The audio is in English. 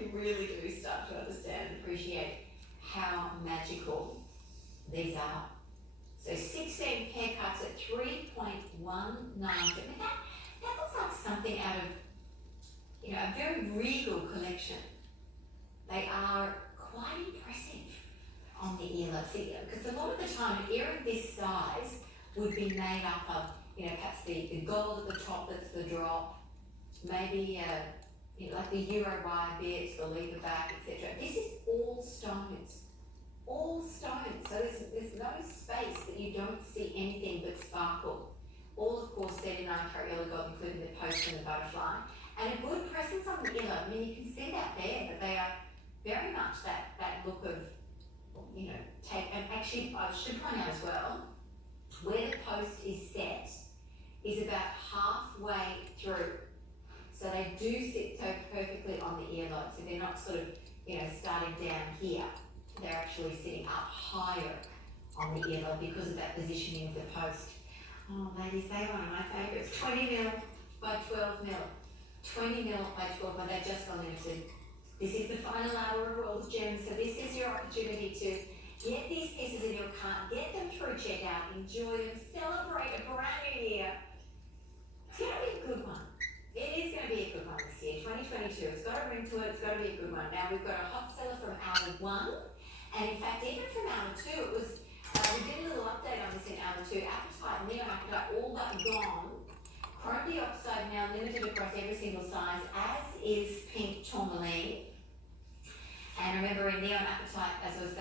you really do start to understand and appreciate how magical these are. So 16 haircuts at 3.19. That looks like something out of, a very regal collection. They are quite impressive on the earlobe. See, because a lot of the time, an ear of this size would be made up of, perhaps the gold at the top that's the drop, maybe like the Euro wire bits, the lever back, etc. This is all stones. All stones. So there's no space that you don't see anything but sparkle. All, of course, 39 carat yellow gold, including the post and the butterfly. And a good presence on the earlobe. I mean, you can see that there, that they are very much that look of, tape. And actually, I should point out as well, where the post is set is about halfway through. So they do sit so perfectly on the earlobe. So they're not sort of, starting down here. They're actually sitting up higher on the earlobe because of that positioning of the post. Oh, ladies, they are one of my favourites. 20 mil by 12 mil. 20 mil by 12 mil. They've just gone limited. This is the final hour of World Gems. So this is your opportunity to get these pieces in your cart, get them through checkout, enjoy them, celebrate a brand new year. It's going to be a good one. It is going to be a good one this year, 2022. It's got a ring to it, it's got to be a good one. Now we've got a hot seller from hour 1, and in fact, even from hour 2, it was, we did a little update on this in hour 2. Appetite, neon appetite, all but gone. Chrome dioxide now limited across every single size, as is pink tourmaline. And remember, in neon appetite, as I was saying,